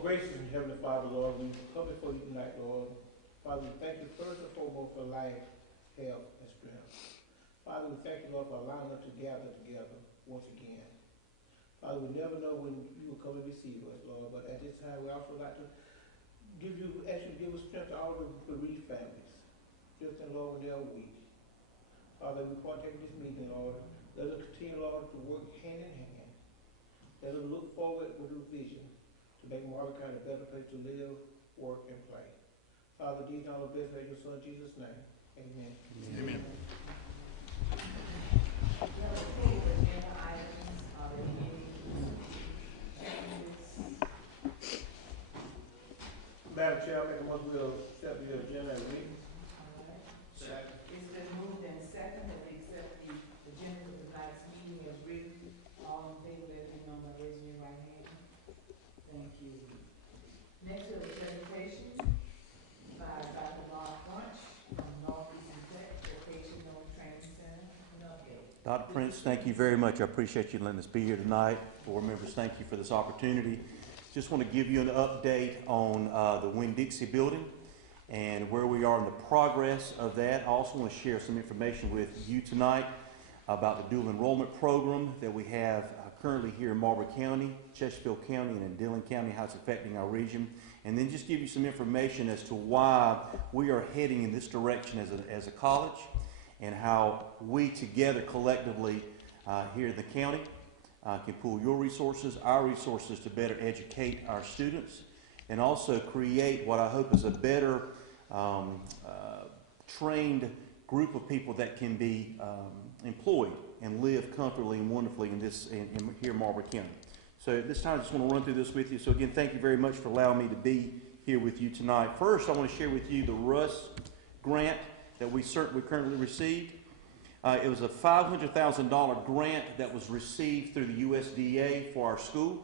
Most gracious and Heavenly Father, Lord, we come before you tonight, Lord. Father, we thank you first and foremost for life, health, and strength. Father, we thank you, Lord, for allowing us to gather together once again. Father, we never know when you will come and receive us, Lord, but at this time we also like to ask you to give us strength to all the bereaved families. Just and Lord, when they are weak. Father, we partake in this meeting, Lord. Let us continue, Lord, to work hand in hand. Let us look forward with a vision to make Marlboro County a better place to live, work, and play. Father, these are all the blessings in your Son, Jesus' name. Amen. Amen. Madam Chair, I make a motion we'll accept the agenda as written. Second. It's been moved and second that we accept the agenda for tonight's meeting as written. All in favor, let me know by raising your right hand. Thank you. Next we have a presentation by Dr. Mark Bunch from Northeastern Tech Vocational Training Center in Upgate. Dr. Prince, thank you very much. I appreciate you letting us be here tonight. Board members, thank you for this opportunity. Just want to give you an update on the Winn-Dixie building and where we are in the progress of that. I also want to share some information with you tonight about the dual enrollment program that we have currently here in Marlboro County, Chesterfield County, and in Dillon County, how it's affecting our region. And then just give you some information as to why we are heading in this direction as a college and how we together collectively here in the county can pool your resources, our resources to better educate our students and also create what I hope is a better trained group of people that can be employed and live comfortably and wonderfully in here in Marlboro County. So at this time, I just want to run through this with you. So again, thank you very much for allowing me to be here with you tonight. First, I want to share with you the RUS grant that we currently received. It was a $500,000 grant that was received through the USDA for our school.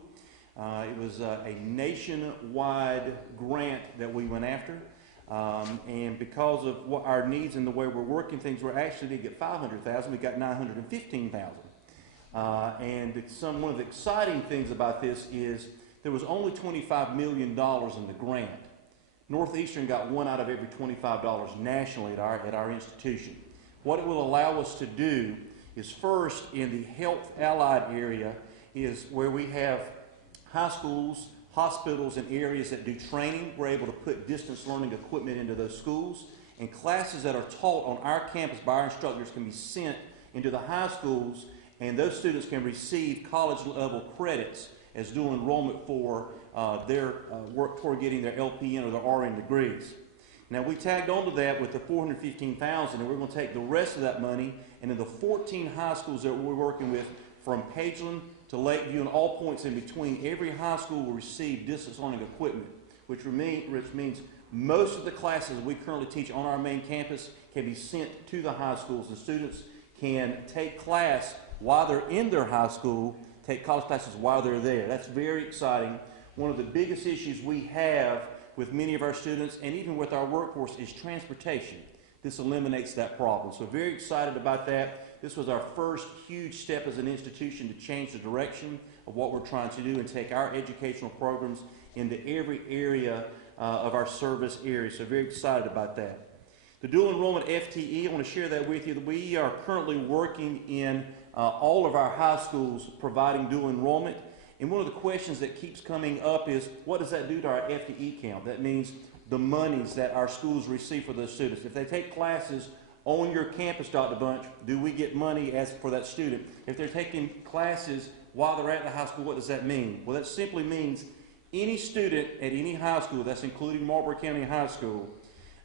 It was a nationwide grant that we went after. And because of what our needs and the way we're working things, we actually didn't get $500,000, we got $915,000. And one of the exciting things about this is there was only $25 million in the grant. Northeastern got one out of every $25 nationally at our institution. What it will allow us to do is first in the health allied area is where we have high schools, hospitals, and areas that do training. We're able to put distance learning equipment into those schools, and classes that are taught on our campus by our instructors can be sent into the high schools, and those students can receive college level credits as dual enrollment for their work toward getting their LPN or their RN degrees. Now we tagged onto that with the $415,000, and we're going to take the rest of that money and in the 14 high schools that we're working with from Pageland to Lakeview and all points in between, every high school will receive distance learning equipment, which means most of the classes we currently teach on our main campus can be sent to the high schools. The students can take class while they're in their high school, take college classes while they're there. That's very exciting. One of the biggest issues we have with many of our students and even with our workforce is transportation. This eliminates that problem. So very excited about that. This was our first huge step as an institution to change the direction of what we're trying to do and take our educational programs into every area of our service area. So very excited about that. The dual enrollment FTE, I want to share that with you. We are currently working in all of our high schools providing dual enrollment. And one of the questions that keeps coming up is, what does that do to our FTE count? That means the monies that our schools receive for those students. If they take classes on your campus, Dr. Bunch, do we get money as for that student? If they're taking classes while they're at the high school, what does that mean? Well, that simply means any student at any high school, that's including Marlboro County High School,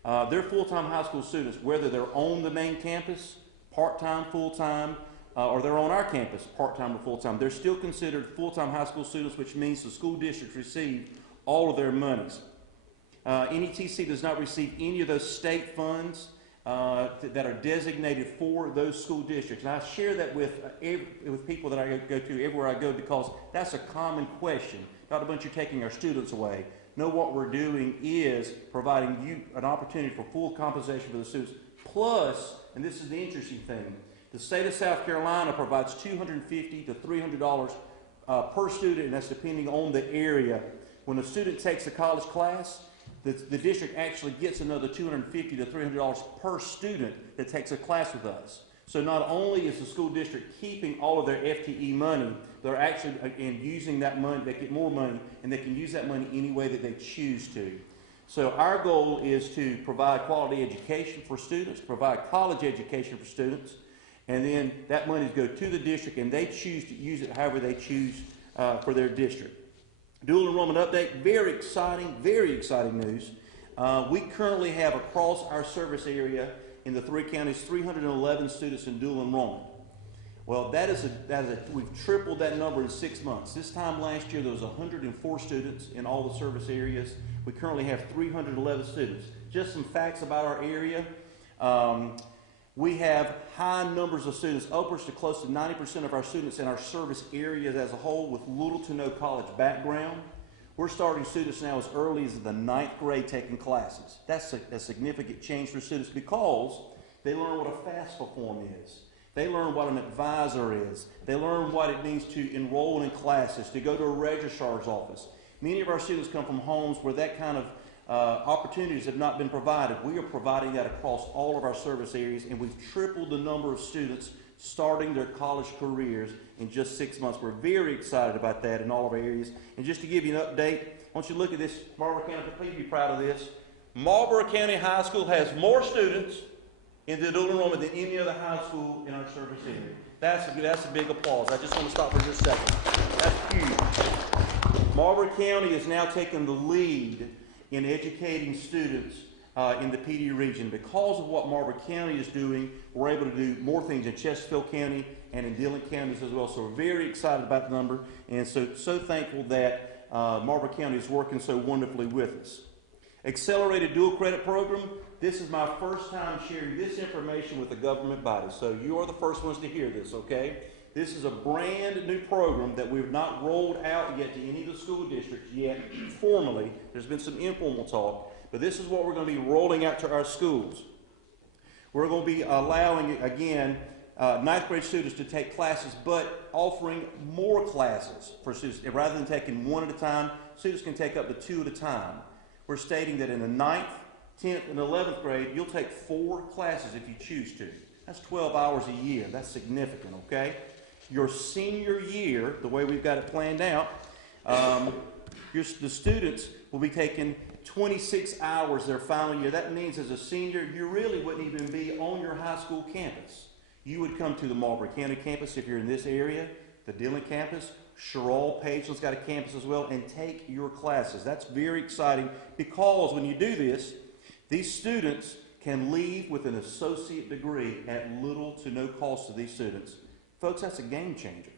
they're full-time high school students, whether they're on the main campus, part-time, full-time, or they're on our campus, part-time or full-time. They're still considered full-time high school students, which means the school districts receive all of their monies. NETC does not receive any of those state funds that are designated for those school districts. And I share that with people that I go to everywhere I go because that's a common question. Dr. Bunch, you're taking our students away. No, what we're doing is providing you an opportunity for full compensation for the students. Plus, and this is the interesting thing, the state of South Carolina provides $250 to $300 per student, and that's depending on the area, When a student takes a college class, the district actually gets another $250 to $300 per student that takes a class with us. So not only is the school district keeping all of their FTE money, they're actually using that money, they get more money, and they can use that money any way that they choose to. So our goal is to provide quality education for students, provide college education for students, and then that money goes to the district, and they choose to use it however they choose for their district. Dual enrollment update, very exciting news. We currently have across our service area in the 3 counties 311 students in dual enrollment. Well, we've tripled that number in 6 months. This time last year there was 104 students in all the service areas. We currently have 311 students. Just some facts about our area. We have high numbers of students, upwards to close to 90% of our students in our service areas as a whole with little to no college background. We're starting students now as early as the 9th grade taking classes. That's a significant change for students because they learn what a FAFSA form is. They learn what an advisor is. They learn what it means to enroll in classes, to go to a registrar's office. Many of our students come from homes where that kind of opportunities have not been provided. We are providing that across all of our service areas, and we've tripled the number of students starting their college careers in just 6 months. We're very excited about that in all of our areas. And just to give you an update, I want you to look at this. Marlboro County, please be proud of this. Marlboro County High School has more students in the dual enrollment than any other high school in our service area. That's a big applause. I just want to stop for just a second. That's huge. Marlboro County is now taking the lead in educating students in the PD region. Because of what Marlboro County is doing, we're able to do more things in Chesterfield County and in Dillon counties as well. So we're very excited about the number, and so thankful that Marlboro County is working so wonderfully with us. Accelerated Dual Credit Program. This is my first time sharing this information with the government body, so you are the first ones to hear this, okay? This is a brand new program that we've not rolled out yet to any of the school districts yet formally. There's been some informal talk, but this is what we're going to be rolling out to our schools. We're going to be allowing, again, 9th grade students to take classes, but offering more classes for students. Rather than taking one at a time, students can take up to 2 at a time. We're stating that in the 9th, 10th, and 11th grade, you'll take 4 classes if you choose to. That's 12 hours a year. That's significant, okay? Your senior year, the way we've got it planned out, the students will be taking 26 hours their final year. That means as a senior, you really wouldn't even be on your high school campus. You would come to the Marlboro County campus if you're in this area, the Dillon campus, Sherrall, Pageland's got a campus as well, and take your classes. That's very exciting because when you do this, these students can leave with an associate degree at little to no cost to these students. Folks, that's a game changer.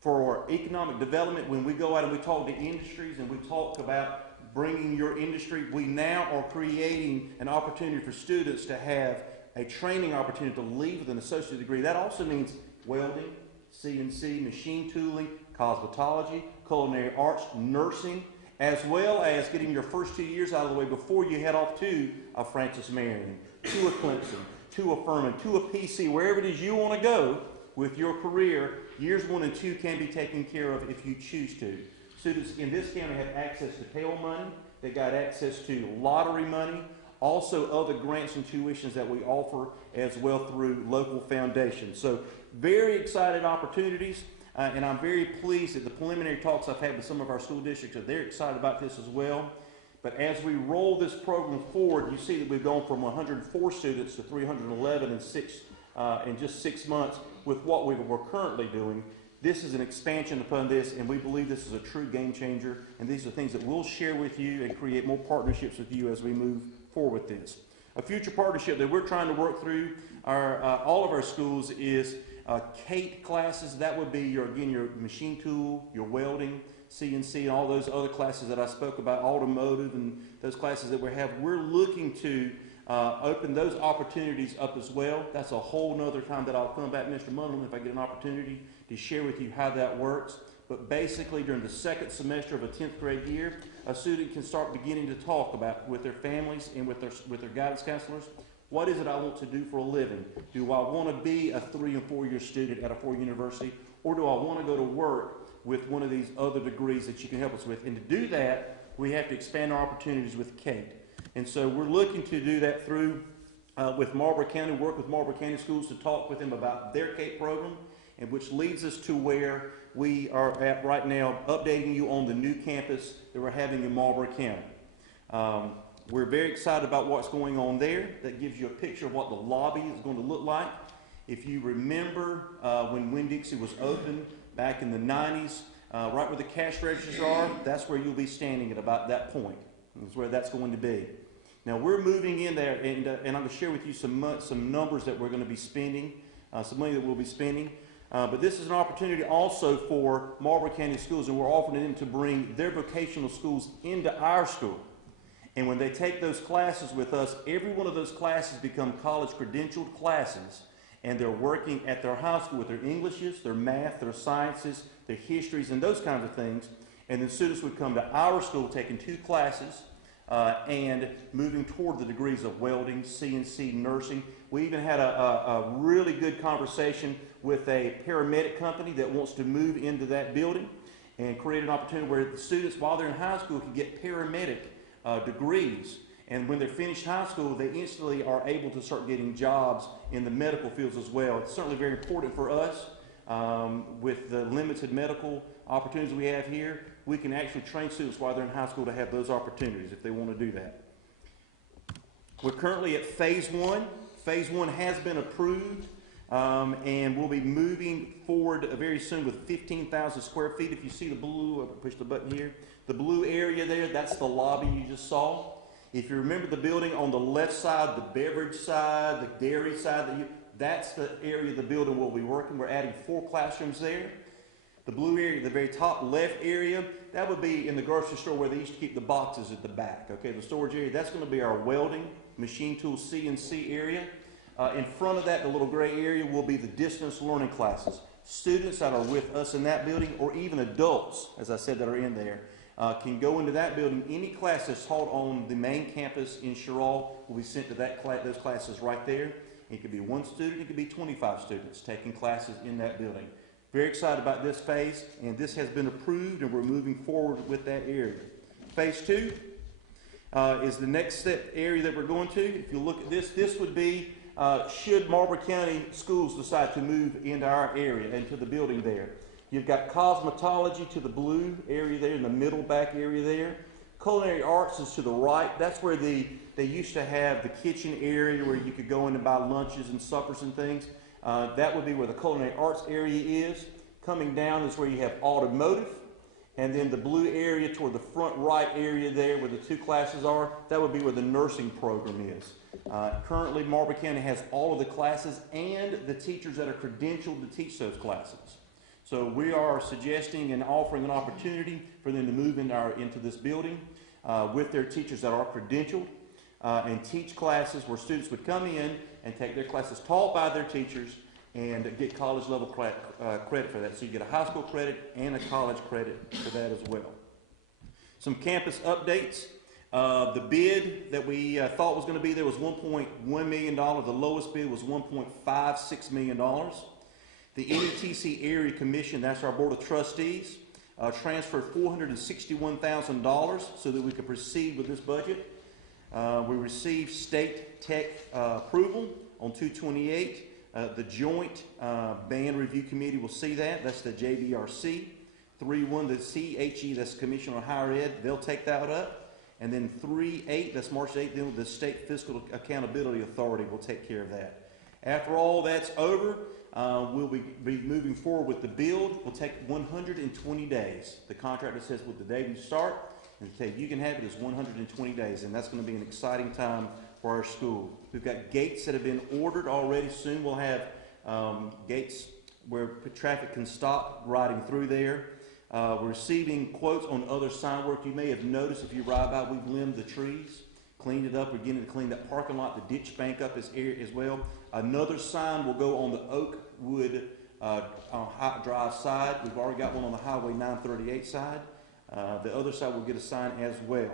For economic development, when we go out and we talk to industries and we talk about bringing your industry, we now are creating an opportunity for students to have a training opportunity to leave with an associate degree. That also means welding, CNC, machine tooling, cosmetology, culinary arts, nursing, as well as getting your first 2 years out of the way before you head off to a Francis Marion, to a Clemson, to a Furman, to a PC, wherever it is you want to go with your career. Years 1 and 2 can be taken care of if you choose to. Students in this county have access to Pell money. They got access to lottery money, also other grants and tuitions that we offer as well through local foundations. So very excited opportunities, and I'm very pleased that the preliminary talks I've had with some of our school districts are they're excited about this as well. But as we roll this program forward, you see that we've gone from 104 students to 311 in just 6 months with what we're currently doing. This is an expansion upon this, and we believe this is a true game changer, and these are things that we'll share with you and create more partnerships with you as we move forward with this. A future partnership that we're trying to work through all of our schools is CATE classes. That would be your machine tool, your welding, CNC, and all those other classes that I spoke about, automotive and those classes that we have. We're looking to open those opportunities up as well. That's a whole nother time that I'll come back, Mr. Muddleman, if I get an opportunity to share with you how that works. But basically, during the second semester of a 10th grade year, a student can start beginning to talk about with their families and with their guidance counselors, what is it I want to do for a living? Do I want to be a 3 and 4 year student at a 4 university, or do I want to go to work with one of these other degrees that you can help us with. And to do that, we have to expand our opportunities with CATE. And so we're looking to do that through, with Marlboro County, work with Marlboro County Schools to talk with them about their CATE program, and which leads us to where we are at right now, updating you on the new campus that we're having in Marlboro County. We're very excited about what's going on there. That gives you a picture of what the lobby is going to look like. If you remember when Winn-Dixie was open back in the 90s, right where the cash registers are, that's where you'll be standing at about that point. That's where that's going to be. Now we're moving in there, and I'm going to share with you some numbers that we're going to be spending, some money that we'll be spending. But this is an opportunity also for Marlboro County Schools, and we're offering them to bring their vocational schools into our school. And when they take those classes with us, every one of those classes become college credentialed classes, and they're working at their high school with their Englishes, their math, their sciences, their histories, and those kinds of things. And then students would come to our school taking 2 classes and moving toward the degrees of welding, CNC, nursing. We even had a really good conversation with a paramedic company that wants to move into that building and create an opportunity where the students, while they're in high school, can get paramedic degrees. And when they're finished high school, they instantly are able to start getting jobs in the medical fields as well. It's certainly very important for us with the limited medical opportunities we have here. We can actually train students while they're in high school to have those opportunities if they want to do that. We're currently at phase 1. Phase 1 has been approved, and we'll be moving forward very soon with 15,000 square feet. If you see the blue, I'll push the button here. The blue area there, that's the lobby you just saw. If you remember the building on the left side, the beverage side, the dairy side, that's the area of the building we'll be working. We're adding 4 classrooms there. The blue area, the very top left area, that would be in the grocery store where they used to keep the boxes at the back. Okay, the storage area, that's going to be our welding, machine tool, CNC area. In front of that, the little gray area will be the distance learning classes. Students that are with us in that building, or even adults, as I said, that are in there, can go into that building. Any class that's taught on the main campus in Sherall will be sent to those classes right there. It could be 1 student, it could be 25 students taking classes in that building. Very excited about this phase, and this has been approved, and we're moving forward with that area. Phase 2 is the next step area that we're going to. If you look at this, this would be should Marlboro County Schools decide to move into our area, into the building there. You've got cosmetology to the blue area there, in the middle back area there. Culinary arts is to the right. That's where they used to have the kitchen area where you could go in and buy lunches and suppers and things. That would be where the culinary arts area is. Coming down is where you have automotive. And then the blue area toward the front right area there where the 2 classes are, that would be where the nursing program is. Currently, Marlboro County has all of the classes and the teachers that are credentialed to teach those classes. So we are suggesting and offering an opportunity for them to move into this building with their teachers that are credentialed and teach classes where students would come in and take their classes taught by their teachers and get college level credit for that. So you get a high school credit and a college credit for that as well. Some campus updates. The bid that we thought was going to be there was $1.1 million. The lowest bid was $1.56 million. The NETC Area Commission, that's our Board of Trustees, transferred $461,000 so that we could proceed with this budget. We received state tech approval on 228. The Joint Band Review Committee will see that. That's the JBRC. 3-1, the CHE, that's Commission on Higher Ed, they'll take that up. And then 3-8, that's March 8th, then the State Fiscal Accountability Authority will take care of that. After all that's over, we'll be moving forward with the build. Will take 120 days. The contractor says with the day we start, and the day you can have it is 120 days, and that's going to be an exciting time for our school. We've got gates that have been ordered already. Soon we'll have gates where traffic can stop riding through there. We're receiving quotes on other sign work. You may have noticed if you ride by, we've limbed the trees, cleaned it up. We're getting to clean that parking lot, the ditch bank up as well. Another sign will go on the Oakwood Drive side. We've already got one on the Highway 938 side. The other side will get a sign as well.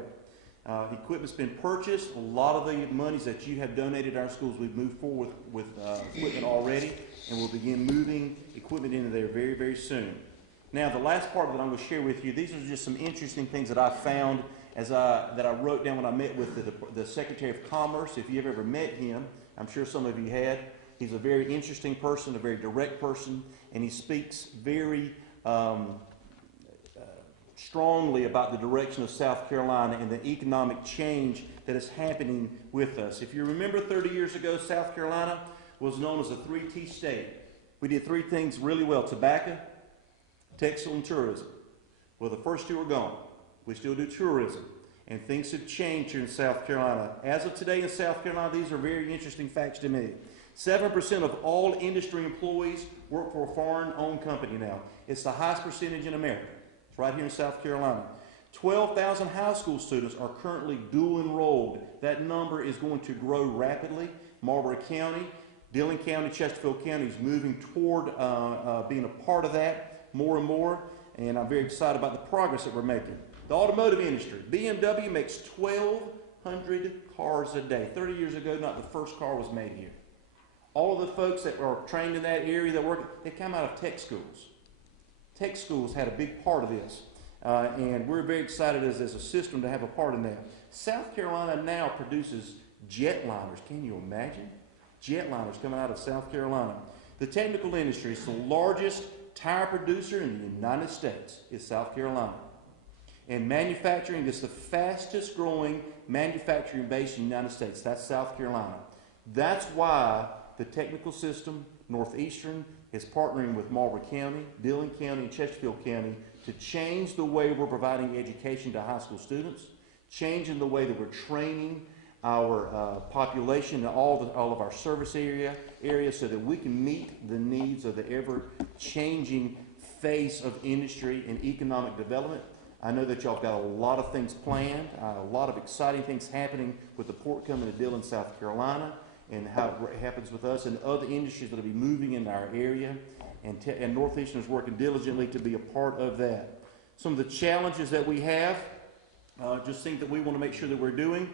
Equipment's been purchased. A lot of the monies that you have donated to our schools, we've moved forward with equipment already, and we'll begin moving equipment into there very, very soon. Now, the last part that I'm going to share with you, these are just some interesting things that I found that I wrote down when I met with the Secretary of Commerce. If you've ever met him, I'm sure some of you had. He's a very interesting person, a very direct person, and he speaks very strongly about the direction of South Carolina and the economic change that is happening with us. If you remember 30 years ago, South Carolina was known as a 3T state. We did three things really well: tobacco, textile, and tourism. Well, the first two are gone. We still do tourism. And things have changed here in South Carolina. As of today in South Carolina, these are very interesting facts to me. 7% of all industry employees work for a foreign-owned company now. It's the highest percentage in America. It's right here in South Carolina. 12,000 high school students are currently dual enrolled. That number is going to grow rapidly. Marlboro County, Dillon County, Chesterfield County is moving toward being a part of that more and more. And I'm very excited about the progress that we're making. The automotive industry. BMW makes 1,200 cars a day. 30 years ago, not the first car was made here. All of the folks that are trained in that area that work, they come out of tech schools. Tech schools had a big part of this. And we're very excited as a system to have a part in that. South Carolina now produces jetliners. Can you imagine? Jetliners coming out of South Carolina. The technical industry is the largest tire producer in the United States is South Carolina. And manufacturing is the fastest growing manufacturing base in the United States. That's South Carolina. That's why the technical system, Northeastern, is partnering with Marlboro County, Dillon County, and Chesterfield County to change the way we're providing education to high school students, changing the way that we're training our population in all of our service areas so that we can meet the needs of the ever-changing face of industry and economic development. I know that y'all got a lot of things planned, a lot of exciting things happening with the port coming to Dillon, South Carolina, and how it happens with us and other industries that will be moving in our area. And Northeastern is working diligently to be a part of that. Some of the challenges that we have, just things that we want to make sure that we're doing,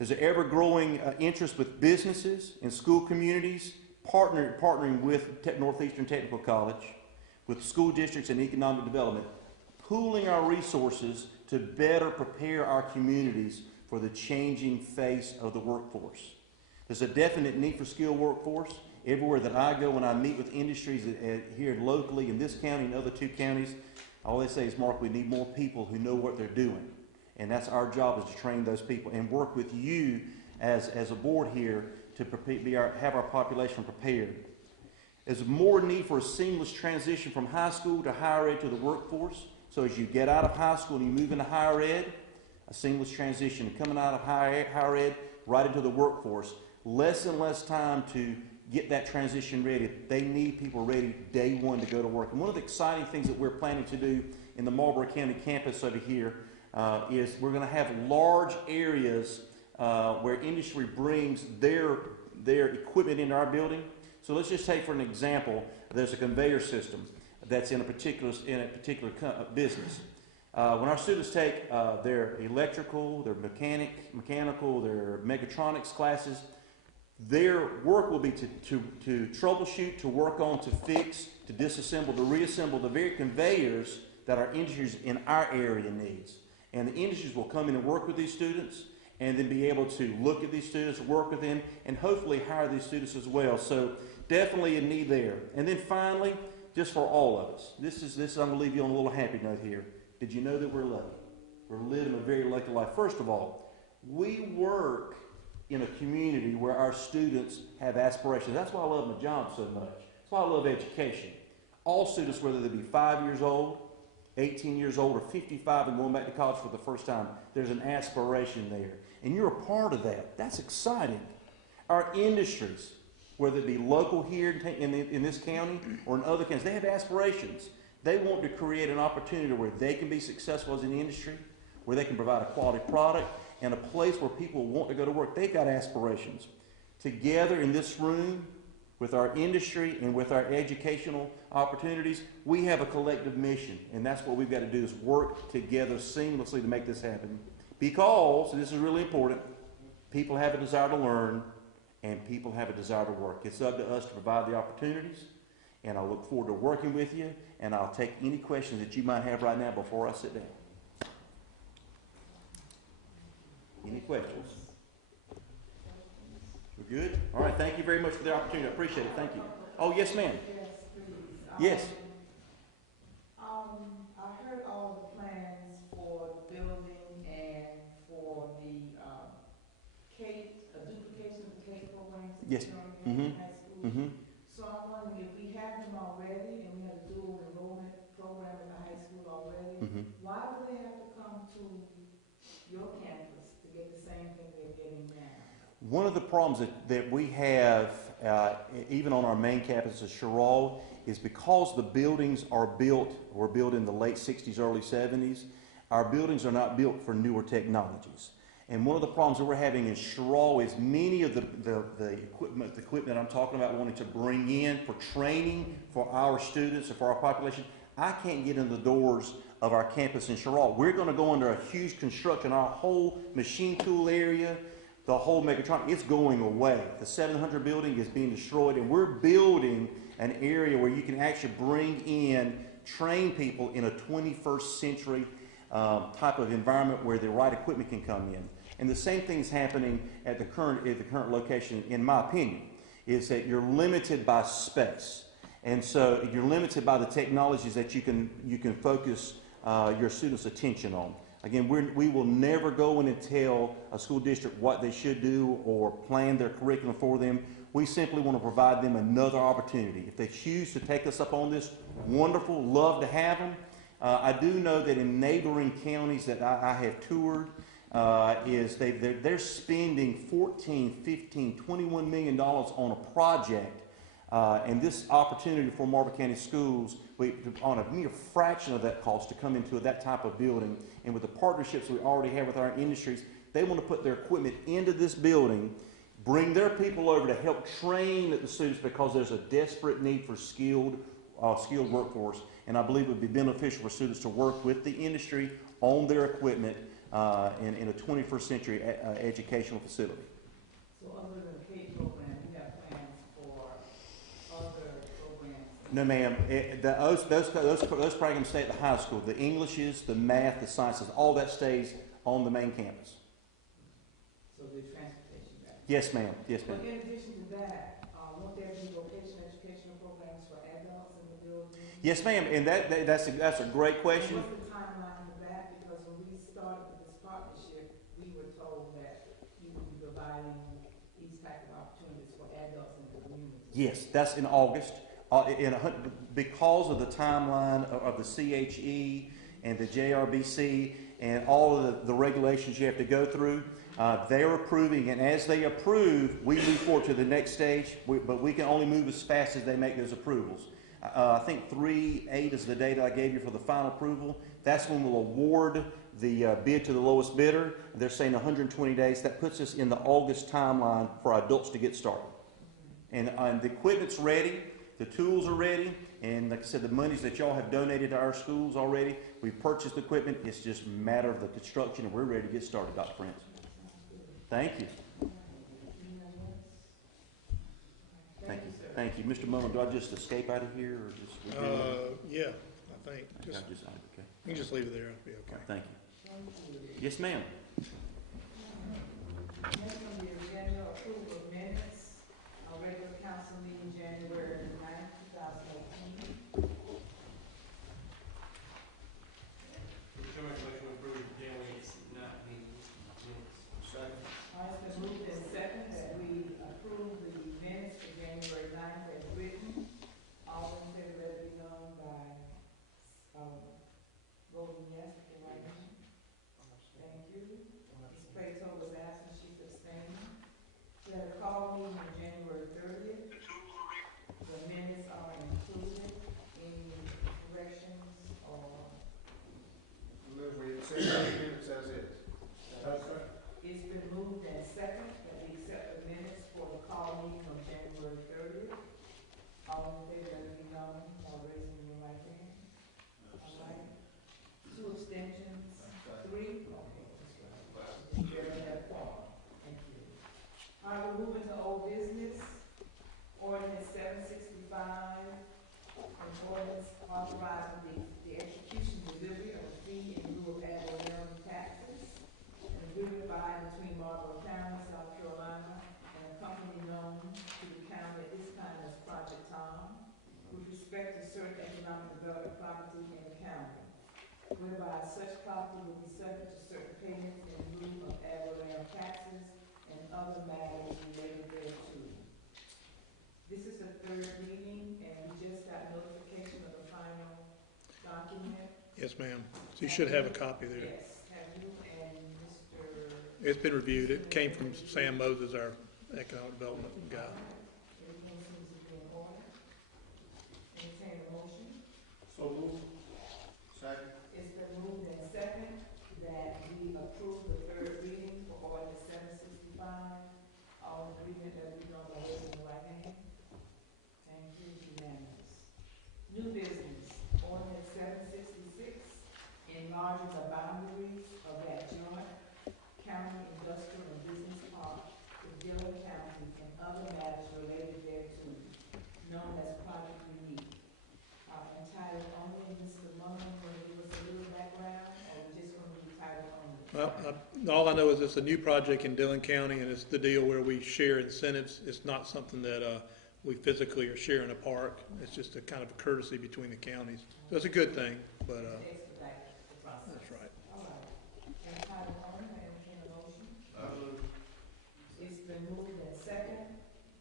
is an ever-growing interest with businesses and school communities, partnering with Northeastern Technical College, with school districts and economic development, pooling our resources to better prepare our communities for the changing face of the workforce. There's a definite need for skilled workforce. Everywhere that I go, when I meet with industries here locally in this county and other two counties, all they say is, Mark, we need more people who know what they're doing. And that's our job, is to train those people and work with you as a board here to have our population prepared. There's more need for a seamless transition from high school to higher ed to the workforce. So as you get out of high school and you move into higher ed, a seamless transition coming out of higher ed right into the workforce. Less and less time to get that transition ready. They need people ready day one to go to work. And one of the exciting things that we're planning to do in the Marlboro County campus over here is we're going to have large areas where industry brings their equipment into our building. So let's just take for an example, there's a conveyor system that's in a particular business. When our students take their electrical, their mechanical, their mechatronics classes, their work will be to troubleshoot, to work on, to fix, to disassemble, to reassemble the very conveyors that our industries in our area needs. And the industries will come in and work with these students and then be able to look at these students, work with them, and hopefully hire these students as well. So definitely a need there. And then finally, just for all of us, this is I'm going to leave you on a little happy note here. Did you know that we're lucky? We're living a very lucky life. First of all, we work in a community where our students have aspirations. That's why I love my job so much. That's why I love education. All students, whether they be 5 years old, 18 years old, or 55 and going back to college for the first time, there's an aspiration there. And you're a part of that. That's exciting. Our industries, whether it be local here in this county or in other counties, they have aspirations. They want to create an opportunity where they can be successful as an industry, where they can provide a quality product, and a place where people want to go to work. They've got aspirations. Together in this room, with our industry and with our educational opportunities, we have a collective mission, and that's what we've got to do, is work together seamlessly to make this happen. Because, and this is really important, people have a desire to learn, and people have a desire to work. It's up to us to provide the opportunities And I look forward to working with you, and I'll take any questions that you might have right now before I sit down. Any questions? We're good? All right, thank you very much for the opportunity. I appreciate it. Thank you. Oh, yes, ma'am. Yes, please. Yes. I heard all the plans for the building and for the, duplication of the K programs that Yes. you're doing in high school. Mm-hmm. So I'm wondering if we have them already and we have a dual enrollment program at the high school already, Mm-hmm. why do they have to come to your campus to get the same thing they're getting now? One of the problems that we have, even on our main campus of Sherrall, is because the buildings were built in the late 60s, early 70s, our buildings are not built for newer technologies. And one of the problems that we're having in Sherrall is many of the equipment I'm talking about wanting to bring in for training for our students and for our population, I can't get in the doors of our campus in Sherrall. We're going to go under a huge construction. Our whole machine tool area, the whole mechatronic, it's going away. The 700 building is being destroyed, and we're building an area where you can actually train people in a 21st century type of environment where the right equipment can come in. And the same thing is happening at the current location, in my opinion, is that you're limited by space. And so you're limited by the technologies that you can focus your students' attention on. Again, we will never go in and tell a school district what they should do or plan their curriculum for them. We simply want to provide them another opportunity. If they choose to take us up on this, wonderful, love to have them. I do know that in neighboring counties that I have toured, they're spending $14, $15, $21 million on a project. And this opportunity for Marlboro County Schools, on a mere fraction of that cost to come into that type of building, and with the partnerships we already have with our industries, they want to put their equipment into this building, bring their people over to help train the students because there's a desperate need for skilled workforce. And I believe it would be beneficial for students to work with the industry on their equipment in a 21st century educational facility. So other than the K program, you have plans for other programs? No, ma'am. Those programs stay at the high school. The Englishes, the math, the sciences, all that stays on the main campus. So the transportation back? Yes, ma'am. Yes, ma'am. But in addition to that, won't there be vocational educational programs for adults in the building? Yes, ma'am. And that's a great question. And what's the timeline for that? Because when we started with this partnership, we were told that you would be providing these type of opportunities for adults in the community. Yes, that's in August. Because of the timeline of the CHE and the JRBC and all of the regulations you have to go through, they're approving, and as they approve, we move forward to the next stage, but we can only move as fast as they make those approvals. I think 3/8 is the date I gave you for the final approval. That's when we'll award the bid to the lowest bidder. They're saying 120 days. That puts us in the August timeline for adults to get started. And the equipment's ready, the tools are ready, and like I said, the monies that y'all have donated to our schools already, we've purchased equipment. It's just a matter of the construction, and we're ready to get started, Dr. Prince. Thank you. Thank you. Thank you. Mr. Mullen, do I just escape out of here, or just? Yeah, I think. Okay, Just, okay. you can just leave it there, it'll be All okay. right, thank you. Yes, ma'am. Next on the agenda, approval of minutes, our regular council meeting January 9th, 2018. It's been moved and second that we approve the minutes for January 9th as written. All in favor, let it be known by, voting yes, if you're right. Thank you. Ms. Plato was absent, she's abstaining. We had a call meeting on January 30th. The minutes are included. Any corrections or? Move we accept the minutes as is. It's been moved and second that we accept the minutes for the call meeting on January 30th. All in favor, let it be known by raising your right hand. All right. 2 abstentions, 3. Okay, that's right. Very have quorum. Thank you. All right, we're moving to old business. Ordinance 765, An ordinance authorizing the execution delivery of a fee in lieu of ad valorem taxes. An agreement by between Marlboro County, South Carolina, and a company known to the county at this time as Project Tom, with respect to certain economic development property in the county, whereby such property will be subject to certain payments in lieu of ad valorem taxes and other matters related thereto. This is the third reading, and we just got notification of the final document. Yes, ma'am. So you should have a copy there. Yes, have you and Mr. It's been reviewed. It came from Sam Moses, our economic development guy. Everything seems to be in order. Entertain a motion. So move. Second. It's been moved and second that we approve the third reading for ordinance 765. All in agreement, let it be known by raising the right hand. Thank you, unanimous. New business, ordinance 766, enlarging the boundaries of that joint county industrial and business park with Dillon County and other matters related thereto, known as Project Unique. Entitled only, Mr. Mullin, will you give us a little background, or we just gonna be titled only? Well, all I know is it's a new project in Dillon County, and it's the deal where we share incentives. It's not something that we physically are sharing a park. It's just a kind of a courtesy between the counties. So it's a good thing, but Expedite the process. that's right. All right. And title only, I entertain a motion. Move. It's been moved and second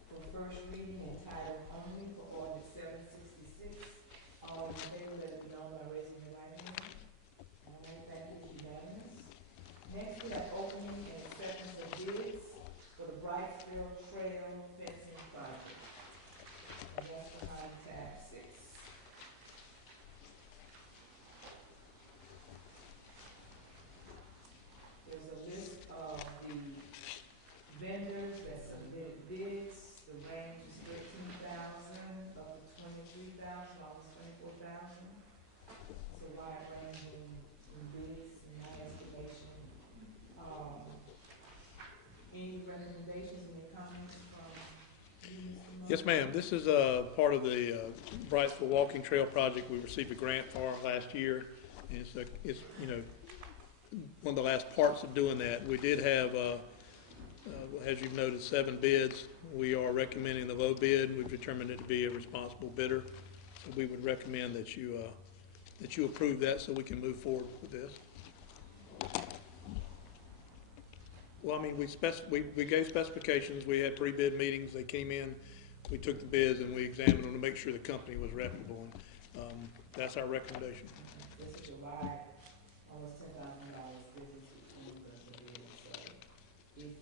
for first reading and title only for ordinance 766. All in favor, let it be known by raising your right hand. All right, thank you, unanimous. Next, we have opening and acceptance of bids for the Brightsville Trail fencing project. And that's behind tab 6. There's a list of the vendors that submitted bids. The range is 13,000 up to 23,000, almost 24,000. It's a wide range in bids, in my estimation. Any recommendations, any comments from you, Mr. Mullin? Yes, ma'am. This is part of the Brightsville Walking Trail project we received a grant for last year. And it's one of the last parts of doing that. We did have, as you've noted, 7 bids. We are recommending the low bid. We've determined it to be a responsible bidder. So we would recommend that you approve that so we can move forward with this. Well, I mean, we gave specifications. We had pre-bid meetings. They came in. We took the bids and we examined them to make sure the company was reputable. And that's our recommendation. This is a wide, almost $10,000 business between the bids. So if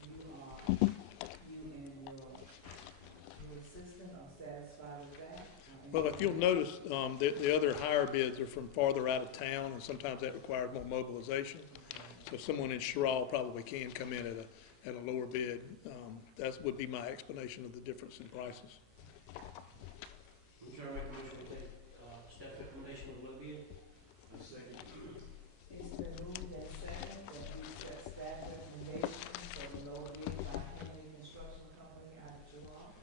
you and your assistant are satisfied with that. Well, if you'll notice, the other higher bids are from farther out of town, and sometimes that requires more mobilization. So someone in Sherrall probably can come in at a lower bid. That would be my explanation of the difference in prices. I'm sure I make a motion to take staff recommendation of low bid. Second. It's been moved and second that we accept staff recommendation for the lower bid by Henry Construction Company out of July.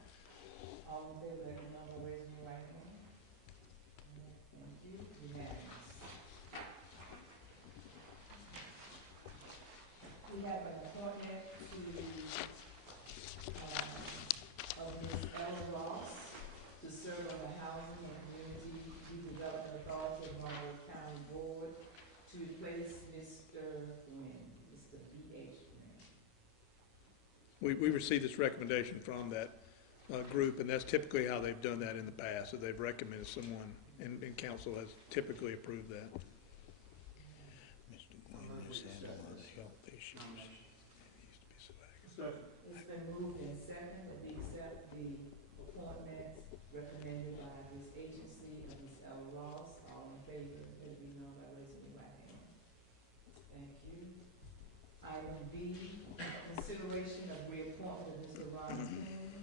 All in favor, let me know by raising your right hand. Thank you, unanimous. We have an appointment of Ms. Ella Ross to serve on the Housing and Community Redevelopment Authority of Marlboro County Board to replace Mr. Wynn, Mr. B.H. Wynn. We received this recommendation from that group, and that's typically how they've done that in the past. So they've recommended someone, and council has typically approved that. Mr. Gwynn has had a lot of health issues. Second. It's been moved and second that we accept the appointment recommended by this agency of Ms. Ella Ross. All in favor, let it be known by raising your right hand. Thank you. Item B, consideration of reappointment of Mr. Ron King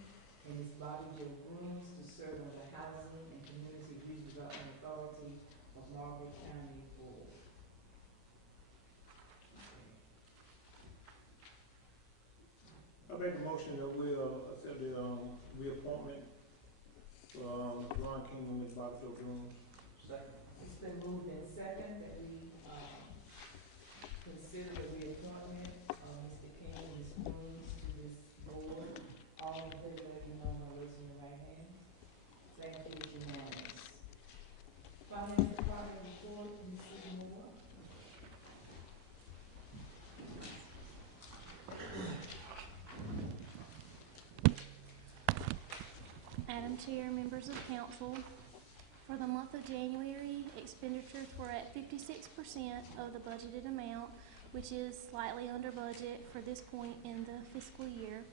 and Ms. Bobby Jo Grooms to serve on the Housing and Community Redevelopment Authority of Marlboro County Board. I make a motion that we accept the reappointment for Ron King and Ms. Bobby Jo Grooms. Thank you, it's unanimous. Finance Department report, Mrs. Moore. Madam Chair, members of council, for the month of January, expenditures were at 56% of the budgeted amount, which is slightly under budget for this point in the fiscal year.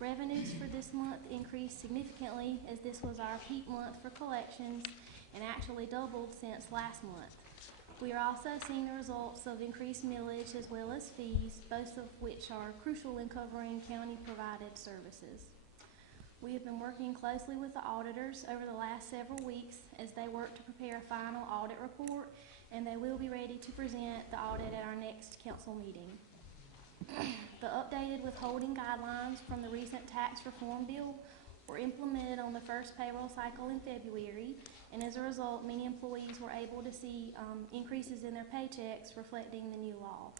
Revenues for this month increased significantly as this was our peak month for collections and actually doubled since last month. We are also seeing the results of increased millage as well as fees, both of which are crucial in covering county-provided services. We have been working closely with the auditors over the last several weeks as they work to prepare a final audit report, and they will be ready to present the audit at our next council meeting. The updated withholding guidelines from the recent tax reform bill were implemented on the first payroll cycle in February, and as a result, many employees were able to see increases in their paychecks reflecting the new law.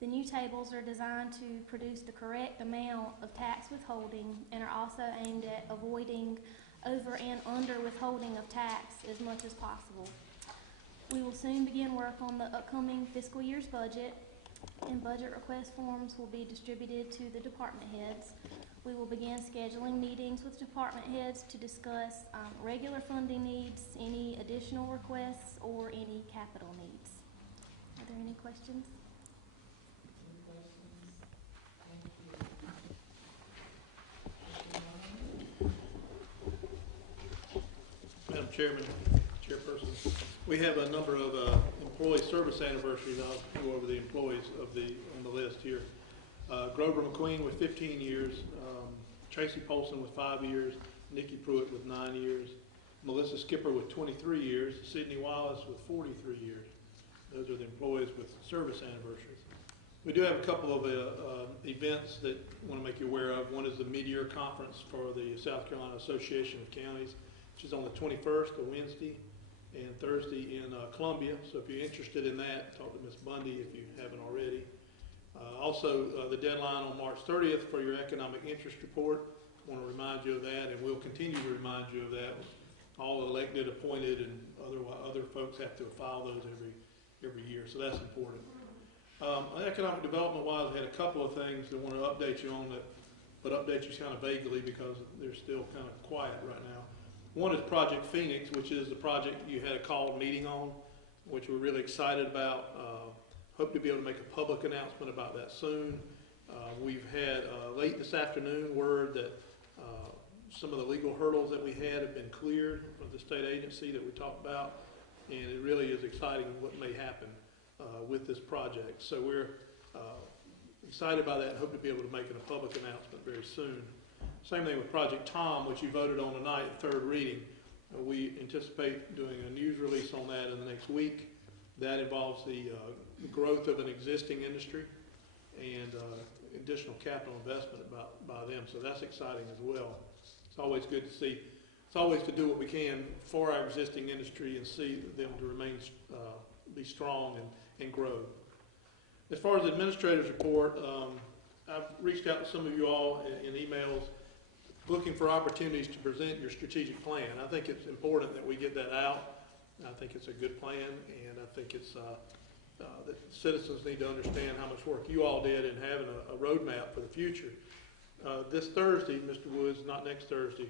The new tables are designed to produce the correct amount of tax withholding and are also aimed at avoiding over and under withholding of tax as much as possible. We will soon begin work on the upcoming fiscal year's budget, and budget request forms will be distributed to the department heads. We will begin scheduling meetings with department heads to discuss regular funding needs, any additional requests, or any capital needs. Are there any questions? Any questions? Thank you. Madam Chairman, Chairperson, we have a number of employee service anniversaries. I'll go over the employees on the list here. Grover McQueen with 15 years, Tracy Polson with 5 years, Nikki Pruitt with 9 years, Melissa Skipper with 23 years, Sydney Wallace with 43 years. Those are the employees with service anniversaries. We do have a couple of events that I want to make you aware of. One is the mid-year conference for the South Carolina Association of Counties, which is on the 21st, a Wednesday, and Thursday in Columbia. So if you're interested in that, talk to Ms. Bundy if you haven't already. Also, the deadline on March 30th for your economic interest report. I want to remind you of that, and we'll continue to remind you of that. All elected, appointed, and other folks have to file those every year, so that's important. Economic development-wise, I had a couple of things that I want to update you on, but update you kind of vaguely because they're still kind of quiet right now. One is Project Phoenix, which is the project you had a called meeting on, which we're really excited about. Hope to be able to make a public announcement about that soon. We've had late this afternoon word that some of the legal hurdles that we had have been cleared from the state agency that we talked about, and it really is exciting what may happen with this project. So we're excited about that and hope to be able to make it a public announcement very soon. Same thing with Project Tom, which you voted on tonight, third reading. We anticipate doing a news release on that in the next week. That involves the growth of an existing industry and additional capital investment by them. So that's exciting as well. It's always good to see. It's always to do what we can for our existing industry and see them to remain, be strong and grow. As far as the administrator's report, I've reached out to some of you all in emails looking for opportunities to present your strategic plan. I think it's important that we get that out. I think it's a good plan, and I think it's that citizens need to understand how much work you all did in having a roadmap for the future. This Thursday, Mr. Woods, not next Thursday,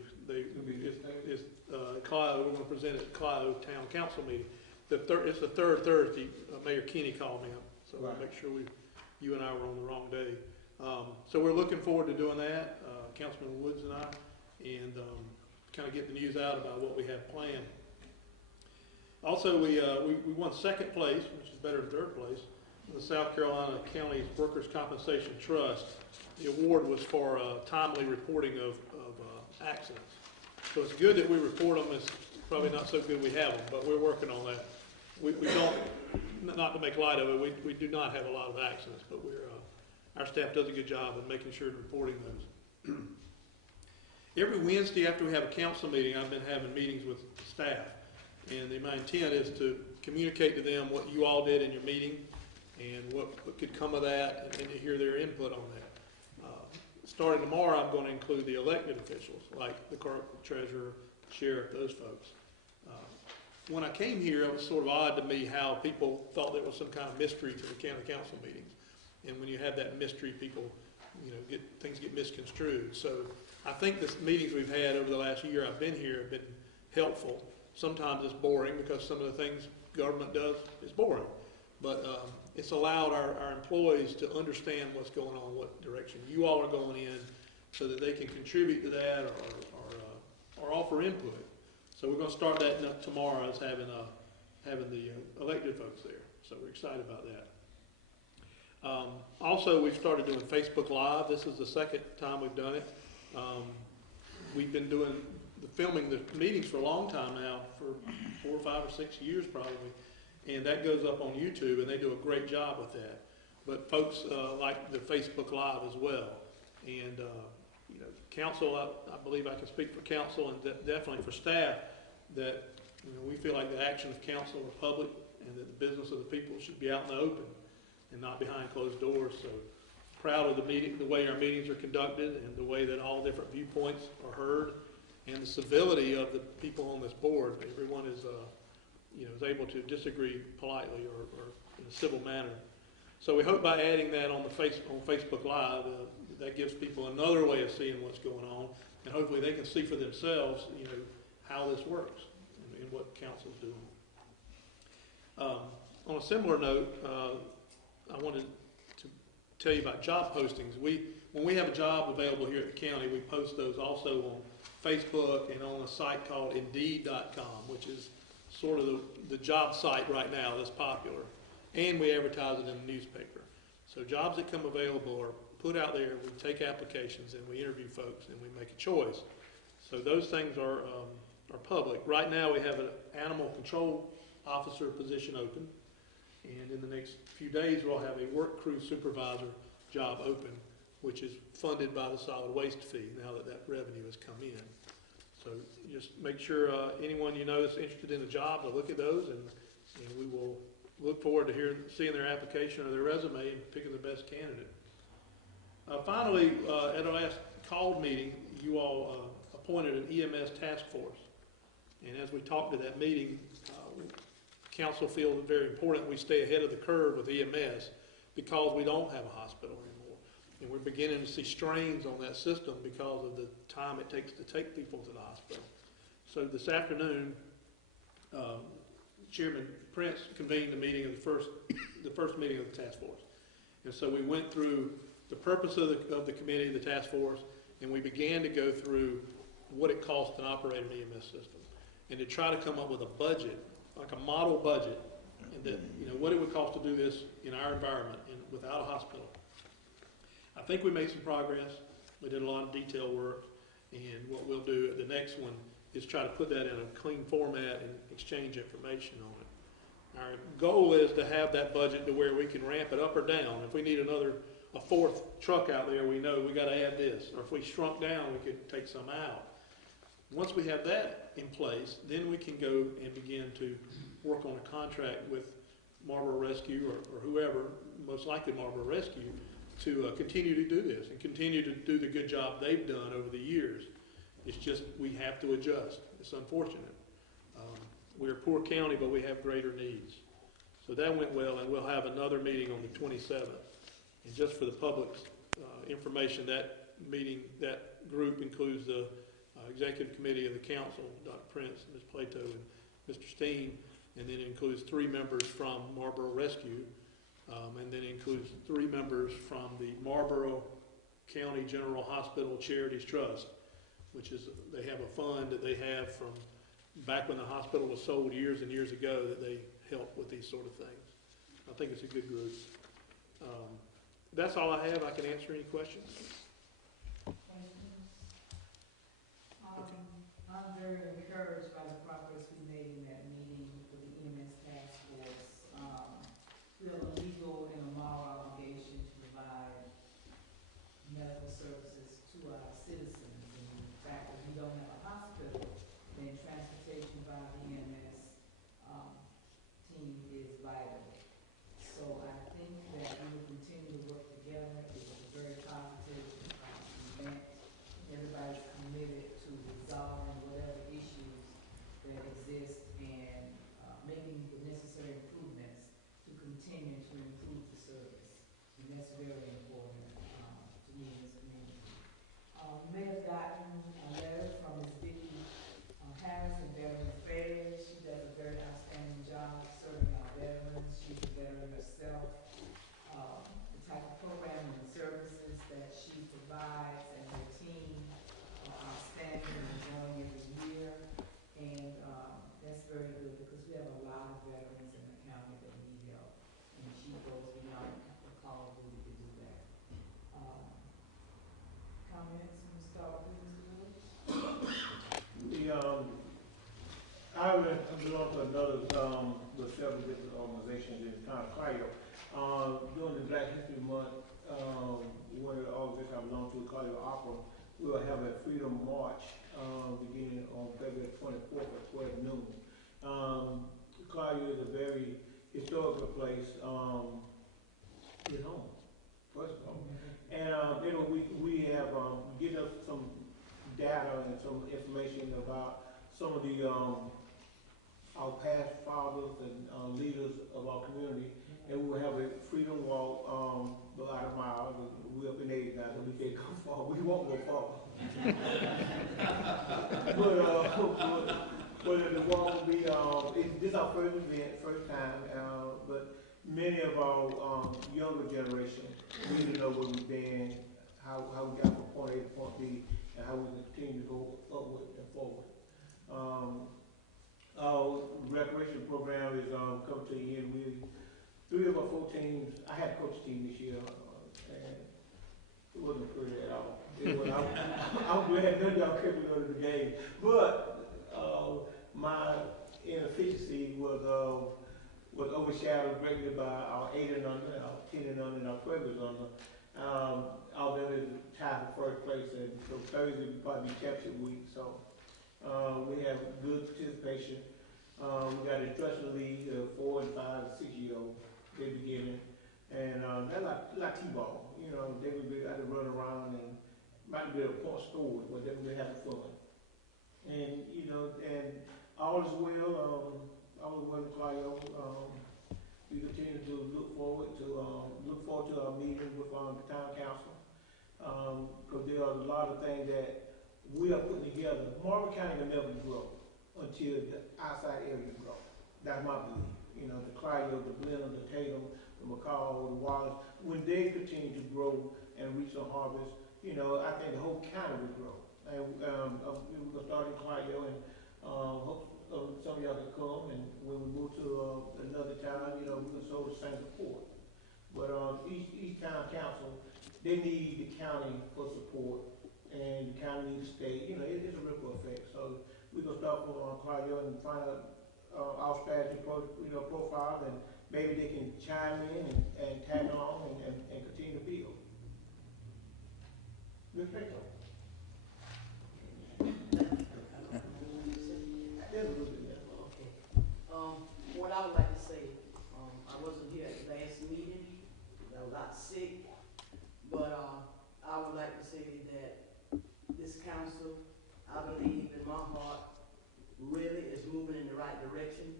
Clio, we're going to present it at Clio Town Council meeting. It's the third Thursday. Mayor Kenney called me up, so right. I'll make sure you and I were on the wrong day. So we're looking forward to doing that, Councilman Woods and I, and kind of get the news out about what we have planned. Also, we won second place, which is better than third place, in the South Carolina County's Workers' Compensation Trust. The award was for timely reporting of accidents. So it's good that we report them. It's probably not so good we have them, but we're working on that. We don't, not to make light of it, we do not have a lot of accidents, but our staff does a good job of making sure and reporting those. Every Wednesday after we have a council meeting, I've been having meetings with staff. And my intent is to communicate to them what you all did in your meeting and what could come of that, and to hear their input on that. Starting tomorrow, I'm going to include the elected officials, like the clerk, the treasurer, sheriff, those folks. When I came here, it was sort of odd to me how people thought there was some kind of mystery to the county council meetings. And when you have that mystery, people, things get misconstrued. So I think the meetings we've had over the last year I've been here have been helpful. Sometimes it's boring because some of the things government does is boring. But it's allowed our employees to understand what's going on, what direction you all are going in, so that they can contribute to that or offer input. So we're going to start that tomorrow as having the elected folks there. So we're excited about that. Also, we've started doing Facebook Live. This is the second time we've done it. We've been filming the meetings for a long time now, for 4 or 5 or 6 years probably, and that goes up on YouTube, and they do a great job with that. But folks like the Facebook Live as well, and council, I believe I can speak for council and definitely for staff, that we feel like the action of council are public, and that the business of the people should be out in the open and not behind closed doors. So proud of the way our meetings are conducted, and the way that all different viewpoints are heard, and the civility of the people on this board. Everyone is able to disagree politely or in a civil manner. So we hope by adding that on Facebook Live, that gives people another way of seeing what's going on, and hopefully they can see for themselves, how this works and what council's doing. On a similar note, I wanted to tell you about job postings. When we have a job available here at the county, we post those also on Facebook and on a site called Indeed.com, which is sort of the job site right now that's popular. And we advertise it in the newspaper. So jobs that come available are put out there, we take applications, and we interview folks, and we make a choice. So those things are public. Right now we have an animal control officer position open, and in the next few days we'll have a work crew supervisor job open, which is funded by the solid waste fee now that revenue has come in. So just make sure anyone that's interested in a job to look at those, and we will look forward to seeing their application or their resume and picking the best candidate. Finally, at our last called meeting, you all appointed an EMS task force. And as we talked at that meeting, council feels it very important we stay ahead of the curve with EMS, because we don't have a hospital anymore. And we're beginning to see strains on that system because of the time it takes to take people to the hospital. So this afternoon, Chairman Prince convened a meeting of the first meeting of the task force. And so we went through the purpose of the committee, the task force, and we began to go through what it costs to operate an EMS system, and to try to come up with a budget, like a model budget, and that, what it would cost to do this in our environment and without a hospital. I think we made some progress. We did a lot of detail work, and what we'll do at the next one is try to put that in a clean format and exchange information on it. Our goal is to have that budget to where we can ramp it up or down. If we need a fourth truck out there, we know we got to add this. Or if we shrunk down, we could take some out. Once we have that in place, then we can go and begin to work on a contract with Marlboro Rescue or whoever, most likely Marlboro Rescue, to continue to do this and continue to do the good job they've done over the years. It's just we have to adjust. It's unfortunate. We're a poor county, but we have greater needs. So that went well, and we'll have another meeting on the 27th. And just for the public's information, that meeting, that group includes the executive committee of the council, Dr. Prince, Ms. Plato, and Mr. Steen, and then it includes 3 members from Marlboro Rescue, and then it includes 3 members from the Marlboro County General Hospital Charities Trust, which is, they have a fund that they have from back when the hospital was sold years and years ago, that they help with these sort of things. I think it's a good group. That's all I have. I can answer any questions. I'm very encouraged by the progress we made in that meeting with the EMS task force. We have a legal and a moral obligation to provide medical services to our citizens. And the fact that we don't have a hospital, then transportation by the EMS team is vital. So I think that we will continue to work together. It was a very positive to improve the service. And that's very important, to me in this community. Mayor's gotten a letter from Ms. Vicki Harrison, Veterans Affairs. She does a very outstanding job serving our veterans. She's a veteran herself. The type of programming and services that she provides and her team are outstanding and growing every year. And that's very good because we have a lot of veterans in the county that need help. And she goes beyond the call of duty to do that. Comments? We'll start with Mr. Lewis. I belong to another, with several different organizations in the town of Clio. During the Black History Month, one of the organizations I belong to, Clio Opera, we will have a Freedom March, beginning on February 24th at 12 noon. Clio is a very historical place, it's home, first of all. And, you know, we have, given us some data and some information about some of the, our past fathers and leaders of our community, and we will have a freedom walk, about a mile. We're up in age now, so we can't go far. We won't go far. but the walk will be, this is our first event, first time, but many of our younger generation need to know where we've been, how we got from point A to point B, and how we can continue to go upward and forward. Our recreation program is coming to the end. We 3 of our 4 teams. I had a coach team this year, and it wasn't pretty at all. I'm glad none of y'all kept me go to the game, but my inefficiency was overshadowed greatly by our 8 and under, our 10 and under, and our 12 and under. Alabama is tied for first place, and so Thursday will probably be championship week. So we have good participation. We got a instructional league, 4 and 5 and 6 year old. They're beginning, and they're like T-ball. You know, they would be able to run around and might be a point scored, but they would be having fun. And you know, and all is well. All is well in Clio. We continue to look forward to our meeting with the town council, because there are a lot of things that we are putting together. Marlboro County will never grow until the outside area grow. That's my belief. You know, the Clio, the Blenheim, the Tatum, the McCall, the Wallace, when they continue to grow and reach the harvest, you know, I think the whole county will grow. And we're gonna start in Clio, and hope some of y'all can come. And when we move to another town, you know, we can show the same support. But each town council, they need the county for support, and the county needs the state. You know, it's a ripple effect. So we're gonna start from Clio and find out our strategy profile, and maybe they can chime in and tag along and continue to build. Ms. Baker. There's a little bit there. Okay. What I would like to say, I wasn't here at the last meeting, I was out sick, but I would like to say that this council, I believe in my heart, really is moving in the right direction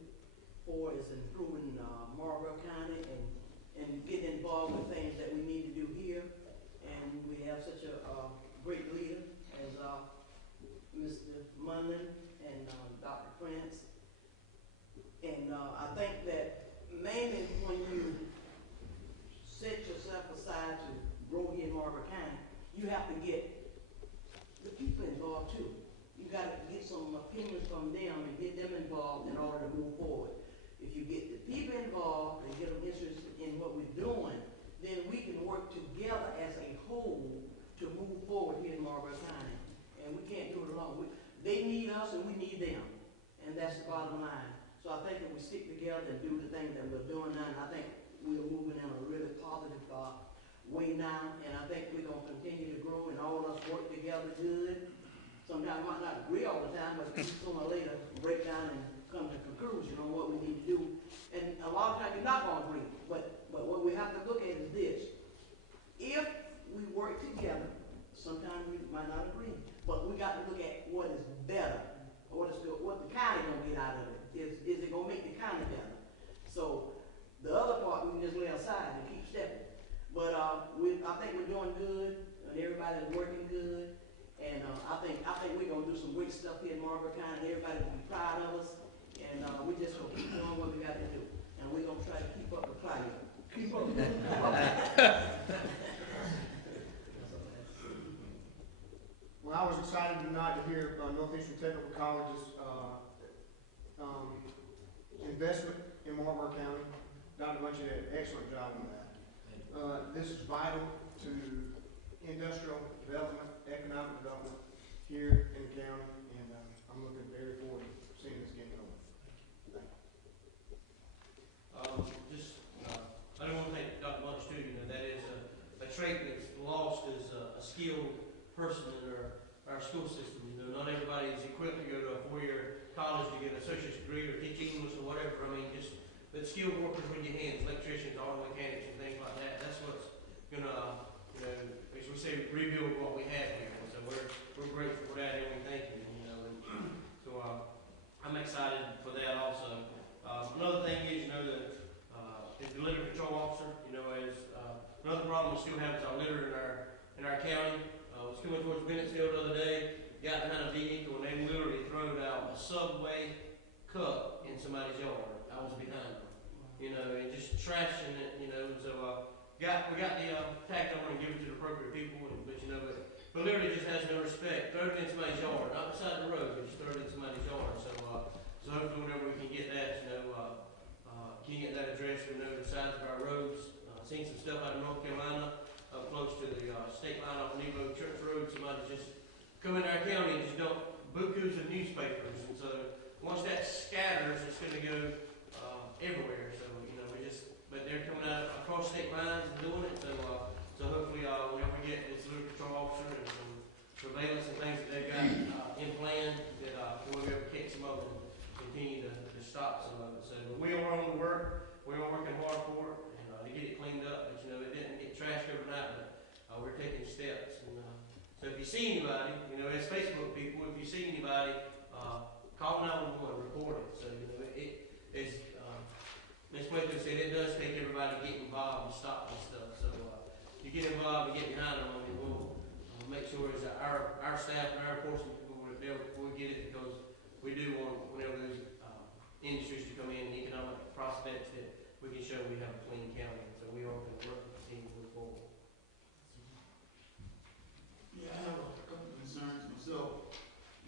for is improving Marlboro County and getting involved with things that we need to do here. And we have such a great leader as Mr. Munlin and Dr. Prince. And I think that mainly when you set yourself aside to grow here in Marlboro County, you have to get the people involved too. You got to get some opinions from them and get them involved in order to move forward. If you get the people involved and get them interested in what we're doing, then we can work together as a whole to move forward here in Marlboro County. And we can't do it alone. They need us and we need them. And that's the bottom line. So I think that we stick together and do the thing that we're doing now, and I think we're moving in a really positive way now, and I think we're going to continue to grow and all of us work together good. Sometimes we might not agree all the time, but sooner or later break down and come to a conclusion on what we need to do. And a lot of times you're not going to agree, but what we have to look at is this. If we work together, sometimes we might not agree, but we got to look at what is better, or what the county going to get out of it. Is it going to make the county better? So the other part we can just lay aside. everybody's working good. And, I think we're gonna do some great stuff here in Marlboro County, and everybody will be proud of us. And, we just gonna keep doing what we gotta do. And we're gonna try to keep up the project. Keep up. Well, I was excited tonight to hear Northeastern Technical College's investment in Marlboro County. Dr. Munch did an excellent job on that. This is vital to industrial development, economic development here in the county, and I'm looking very forward to seeing this get going. I don't want to take Dr. Munch too, that is a trait that's lost as a skilled person in our school system. Not everybody is equipped to go to a 4-year college to get an associate's degree or teach English or whatever. I mean, but skilled workers with your hands, electricians, auto mechanics, and things like that. That's what's gonna, as we say, rebuild what we have here. And so we're grateful for that, and we thank you. And so I'm excited for that also. Another thing is, is the litter control officer. As another problem we still have is our litter in our county. I was coming towards Bennettsville the other day, got behind a vehicle, and they literally threw out a Subway cup in somebody's yard. I was behind them, and just trashing it, so, we got the, tacked on and give it to the appropriate people, but literally just has no respect. Throw it in somebody's yard, not beside the road, but just throw it in somebody's yard. So hopefully whenever we can get that, can get that addressed, we know the size of our roads. Seen some stuff out of North Carolina, up close to the, state line off Nebo Church Road. Somebody just come into our county and just dump bukus of newspapers, and so once that scatters, it's going to go everywhere. So but they're coming out across state lines and doing it. So hopefully, whenever we get this litter control officer and some surveillance and things that they've got in plan, that we'll be able to catch some of them and continue to stop some of it. So we are on the work. We are working hard for it and to get it cleaned up. But it didn't get trashed overnight, but we're taking steps. And so if you see anybody, as Facebook people, if you see anybody, call 911, report it. So it's Ms. Wakeman said it does take everybody to get involved and stop this stuff. So you get involved and get behind them, we'll make sure it's our staff and our enforcement people will get it, because we do want, whenever there's industries to come in, economic prospects, that we can show we have a clean county. So we are going to work to continue to move forward. Yeah, I have a couple of concerns myself.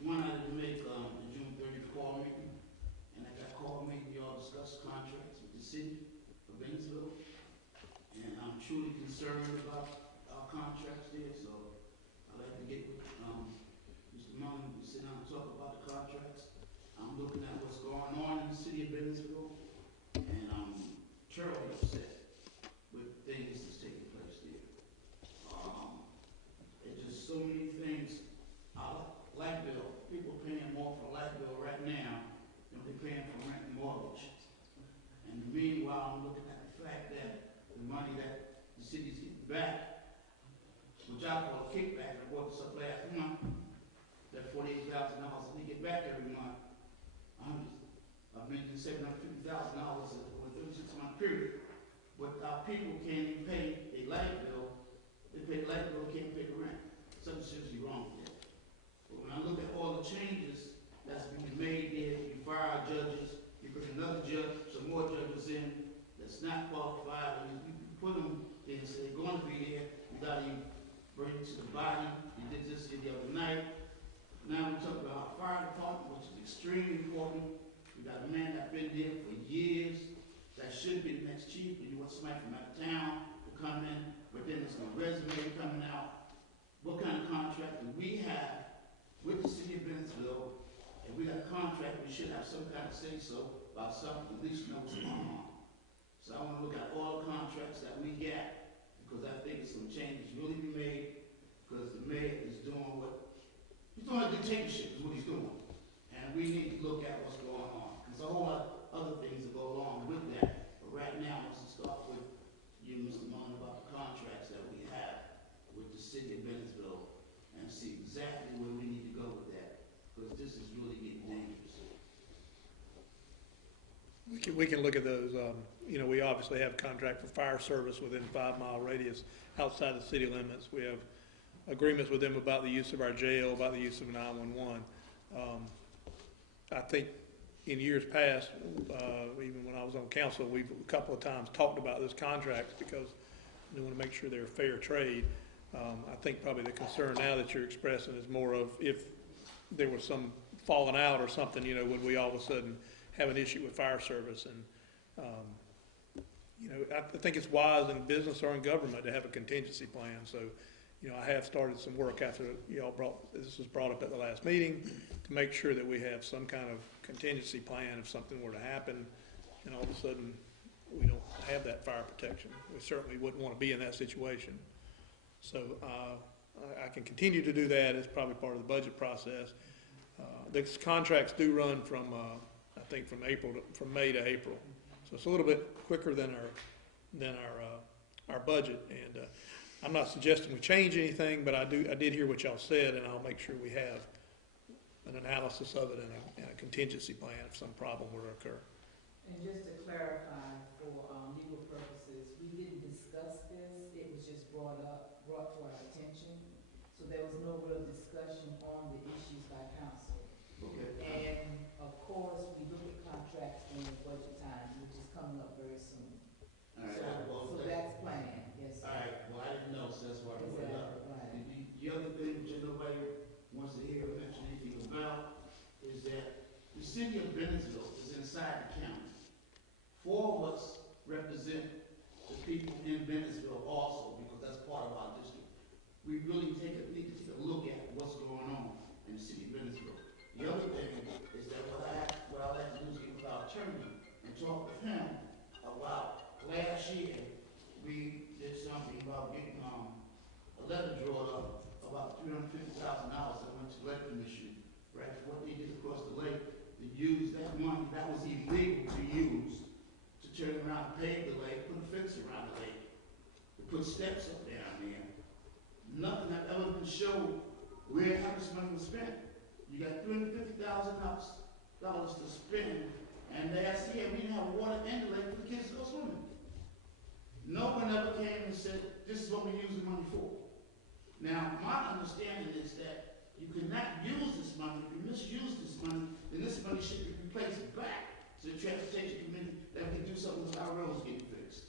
One, I didn't make the June 30th call meeting, and at that call meeting, we all discussed contracts with the city of Bennettsville, and I'm truly concerned about our contracts there, so I'd like to get with Mr. Mullen to sit down and talk about the contracts. I'm looking at what's going on in the city of Bennettsville, and I'm terribly upset with things that's taking place there. It's just so many things. Light bill, people paying more for light bill right now than they're paying for rent and mortgage. And meanwhile, I'm looking at the fact that the money that the city's getting back, which I call a kickback, I brought this up last month, that $48,000 they get back every month. I've been to $750,000 over a 36-month period. But our people can't even pay a light bill. They pay the light bill, can't pay the rent. Something's seriously wrong with that. But when I look at all the changes that's being made there, you fire judges, you put another judge, some more judges in that's not qualified, and you put them there and say they're going to be there without even bringing it to the body. You did this the other night. Now we talk about our fire department, which is extremely important. We got a man that's been there for years that should be the next chief, but you want somebody from out of town to come in, but then there's no resume coming out. What kind of contract do we have with the city of Bennettsville? If we got a contract, we should have some kind of say-so about something, at least know what's going on. So I want to look at all the contracts that we get, because I think some changes really be made, because the mayor is doing he's doing a dictatorship, is what he's doing. And we need to look at what's going on. There's a whole lot of other things that go along with that. But right now, let's start with you, Mr. Mullen, about the contracts that we have with the city of Bennettsville and see exactly where we need to go with that. Because this is really getting dangerous. We can look at those. We obviously have contract for fire service within 5-mile radius outside the city limits. We have agreements with them about the use of our jail, about the use of 911. I think in years past, even when I was on council, we've a couple of times talked about those contracts because we want to make sure they're fair trade. I think probably the concern now that you're expressing is more of if there was some falling out or something, you know, would we all of a sudden have an issue with fire service? And, you know, I think it's wise in business or in government to have a contingency plan. So, you know, I have started some work after this was brought up at the last meeting to make sure that we have some kind of contingency plan if something were to happen and all of a sudden we don't have that fire protection. We certainly wouldn't want to be in that situation. So I can continue to do that. It's probably part of the budget process. These contracts do run from, I think, from May to April. So it's a little bit quicker than our budget. And I'm not suggesting we change anything, but I did hear what y'all said, and I'll make sure we have an analysis of it and a contingency plan if some problem were to occur. And just to clarify, for legal purposes, we didn't discuss this, it was just brought to our attention. So there was no real discussion on the issues by council. Okay. And of course, we look at contracts during the budget time, which is coming up very soon. All right, So that's planned, yes, sir. all right, well, I didn't know, so that's why I brought it up. Exactly, right. And the other thing which nobody wants to hear or mention anything about is that the city of Bennettsville is inside the county. 4 of us represent the people in Bennettsville also, because that's part of our district. We really need to take a look at what's going on in the city of Bennettsville. The other thing is that what I like to do is get with our attorney and talk with him about last year we did something about getting a letter drawn up about $350,000 that went to the Lake Commission, right? What they did across the lake, to use that money that was illegal to use to turn around and pave the lake, put a fence around the lake, to put steps up down there. Nothing have ever been shown where how this money was spent. You got $350,000 to spend, and last year we didn't have water in the lake for the kids to go swimming. No one ever came and said, this is what we use the money for. Now, my understanding is that you cannot use this money. If you misuse this money, then this money should be replaced back to the transportation committee that we can do something with our roads getting fixed.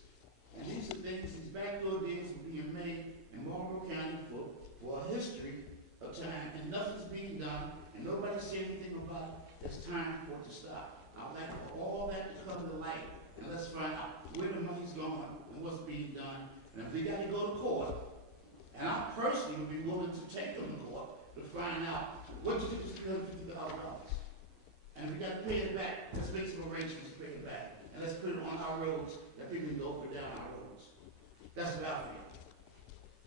And these are things, these backdoor deals are being made in Marlboro County for a history of time, and nothing's being done, and nobody's saying anything about it. It's time for it to stop. I'd like for all that to come to light, and let's find out where the money's going and what's being done. And if we got to go to court, and I personally would be willing to take them to court to find out what you do with $350,000. And if we got to pay it back, let's make some arrangements to pay it back. And let's put it on our roads that people can go up and down our roads. That's what I feel.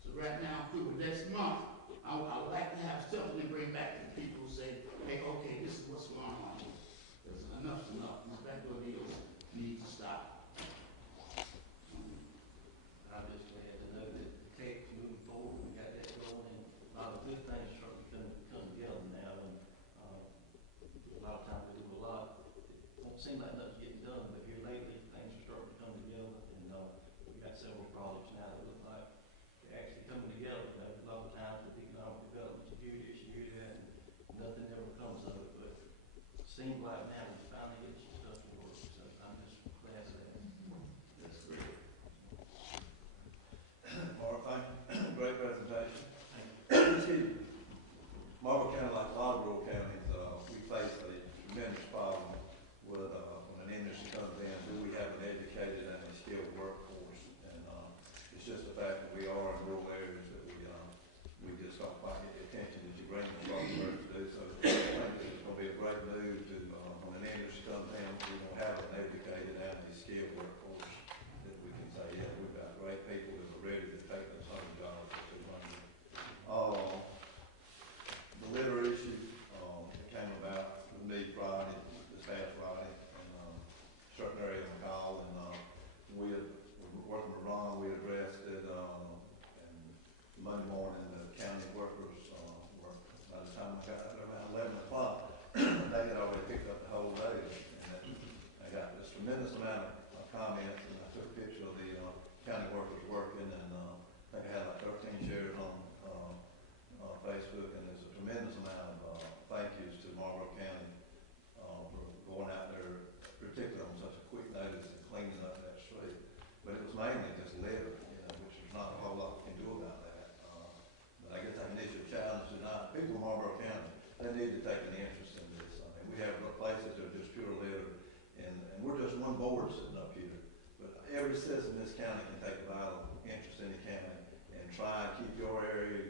So right now, through next month, I would like to have something to bring back to the people who say, hey, okay, this is what's going on. Because enough's enough. These backdoor deals need to stop. I'm just glad to know that the tech's moving forward, we got that going, and a lot of good things starting to come together now, and a lot of times we do a lot. It won't seem like nothing's getting done, but here lately, things are starting to come together, and we got several projects now that look like they're actually coming together. You know, a lot of times with economic development, you hear this, you hear that, and take an interest in this. I mean, we have places that are just pure litter, and we're just one board sitting up here. But every citizen in this county can take a vital interest in the county and try and keep your area,